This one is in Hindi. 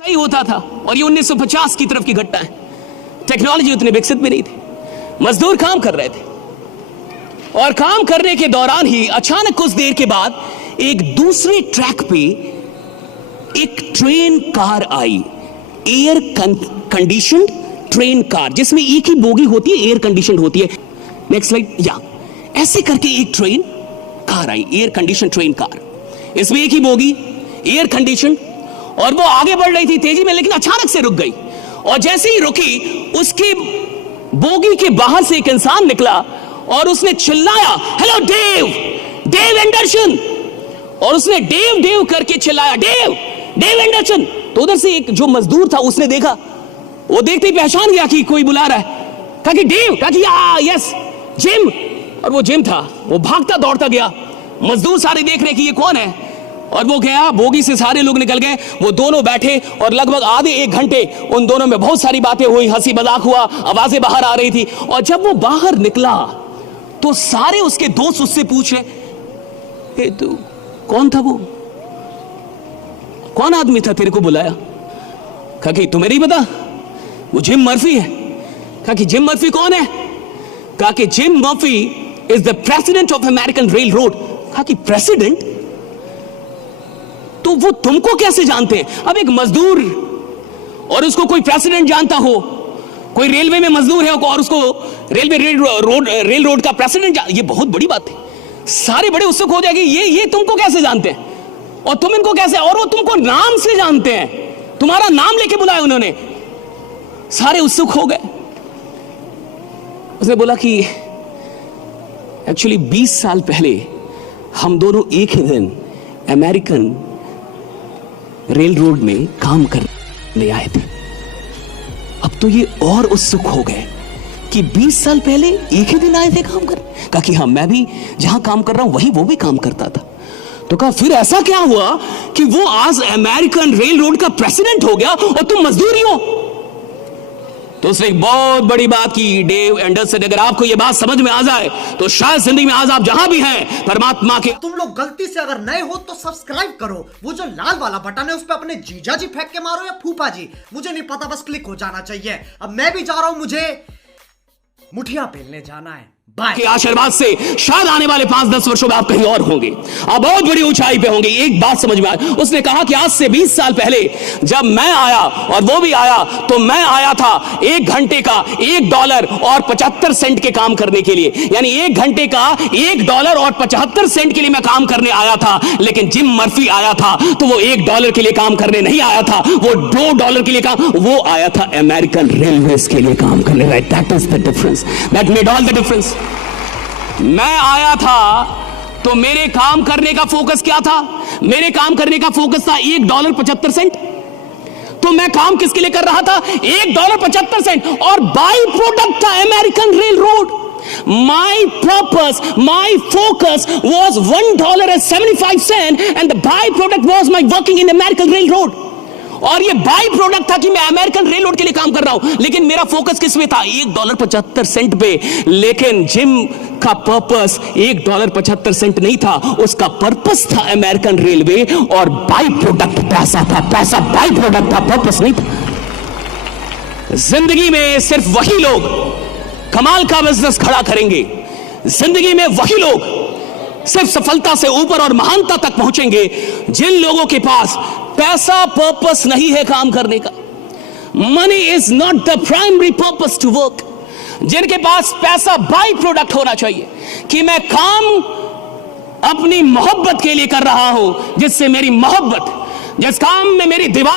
सही होता था। और ये 1950 की तरफ की घटना है। टेक्नोलॉजी उतनी विकसित भी नहीं थी, मजदूर काम कर रहे थे और काम करने के दौरान ही अचानक कुछ देर के बाद एक दूसरे ट्रैक पे एक ट्रेन कार आई, एयर कंडीशनड ट्रेन कार, जिसमें एक ही बोगी होती है, एयर कंडीशन होती है। Next slide. या ऐसे करके एक ट्रेन कार आई, एयर कंडीशन ट्रेन कार, इसमें एक ही बोगी, एयर कंडीशन, और वो आगे बढ़ रही थी तेजी में, लेकिन अचानक से रुक गई। और जैसे ही रुकी, उसके बोगी के बाहर से एक इंसान निकला और उसने चिल्लाया, हेलो डेव, डेव एंडरसन। और उसने डेव डेव करके चिल्लाया, डेव डेव एंडरसन। तो उधर से एक जो मजदूर था उसने देखा, वो देखते ही पहचान गया कि कोई बुला रहा है। कहा कि डेव, कहा कि यस जिम। और वो जिम था। वो भागता दौड़ता गया, मजदूर सारे देख रहे कि ये कौन है, और वो गया, बोगी से सारे लोग निकल गए, वो दोनों बैठे और लगभग आधे एक घंटे उन दोनों में बहुत सारी बातें हुई, हंसी मजाक हुआ, आवाजें बाहर आ रही थी। और जब वो बाहर निकला तो सारे उसके दोस्त उससे पूछे, तू कौन था, वो कौन आदमी था तेरे को बुलाया? कहा कि तुम्हें नहीं पता, वो जिम मर्फी है। कहा कि जिम मर्फी कौन है? कहा कि gym Murphy is the president of American rail road. कहा कि प्रेसिडेंट? तो वो तुमको कैसे जानते हैं? अब एक मजदूर और उसको कोई प्रेसिडेंट जानता हो, कोई रेलवे में मजदूर है और उसको रेल रोड का प्रेसिडेंट ये बहुत बड़ी बात है। सारे बड़े उत्सुक हो जाएंगे, ये तुमको कैसे जानते हैं और तुम इनको कैसे, और वो तुमको नाम से जानते हैं, तुम्हारा नाम लेके बुलाया उन्होंने। सारे उत्सुक हो गए। उसने बोला कि एक्चुअली 20 साल पहले हम दोनों एक ही दिन अमेरिकन रेल रोड में काम करने आए थे। अब तो ये और उत्सुक हो गए कि 20 साल पहले एक ही दिन आए थे काम कर। कहा कि हाँ, मैं भी जहां काम कर रहा हूं वहीं वो भी काम करता था। तो कहा फिर ऐसा क्या हुआ कि वो आज अमेरिकन रेल रोड का प्रेसिडेंट हो गया और तुम मजदूर ही हो? तो उसने एक बहुत बड़ी बात की, डेव एंडरसन, अगर आपको यह बात समझ में आ जाए तो शायद जिंदगी में आज आप जहां भी हैं परमात्मा के। तुम लोग गलती से अगर नए हो तो सब्सक्राइब करो, वो जो लाल वाला बटन है उस पर अपने जीजा जी फेंक के मारो या फूफा जी, मुझे नहीं पता, बस क्लिक हो जाना चाहिए। अब मैं भी जा रहा हूं, मुझे मुठिया पेलने जाना है। के आशीर्वाद से शायद आने वाले 5-10 वर्षों में आप कहीं और होंगे, आप बहुत बड़ी ऊंचाई पे होंगे। एक बात समझ में आई, उसने कहा कि आज से 20 साल पहले जब मैं आया और वो भी आया, तो मैं आया था 1 घंटे का $1.75 के काम करने के लिए, यानी 1 घंटे का $1.75 के लिए मैं काम करने आया था। लेकिन जिम मर्फी आया था तो वो $1 के लिए काम करने नहीं आया था, वो $2 के लिए काम, वो आया था अमेरिकन रेलवेज के लिए काम करने। Right, that is the difference, that made all the difference. मैं आया था तो मेरे काम करने का फोकस क्या था? मेरे काम करने का फोकस था $1.75। तो मैं काम किसके लिए कर रहा था? $1.75, और बाई प्रोडक्ट था American rail road. My purpose, my focus was $1.75 and the byproduct was my working in American Railroad। और ये बाई प्रोडक्ट था कि मैं अमेरिकन रेल रोड के लिए काम कर रहा हूं, लेकिन मेरा फोकस किस पे था? $1.75 पे। लेकिन जिम का पर्पस $1.75 नहीं था, उसका पर्पस था अमेरिकन रेलवे, और बाई प्रोडक्ट पैसा था। पैसा बाई प्रोडक्ट था, पर्पस नहीं था। जिंदगी में सिर्फ वही लोग कमाल का बिजनेस खड़ा करेंगे, जिंदगी में वही लोग सिर्फ सफलता से ऊपर और महानता तक पहुंचेंगे जिन लोगों के पास पैसा पर्पस नहीं है काम करने का। Money is not the primary purpose to work. जिनके पास पैसा बाई प्रोडक्ट होना चाहिए कि मैं काम अपनी मोहब्बत के लिए कर रहा हूं, जिससे मेरी मोहब्बत, जिस काम में मेरी दीवार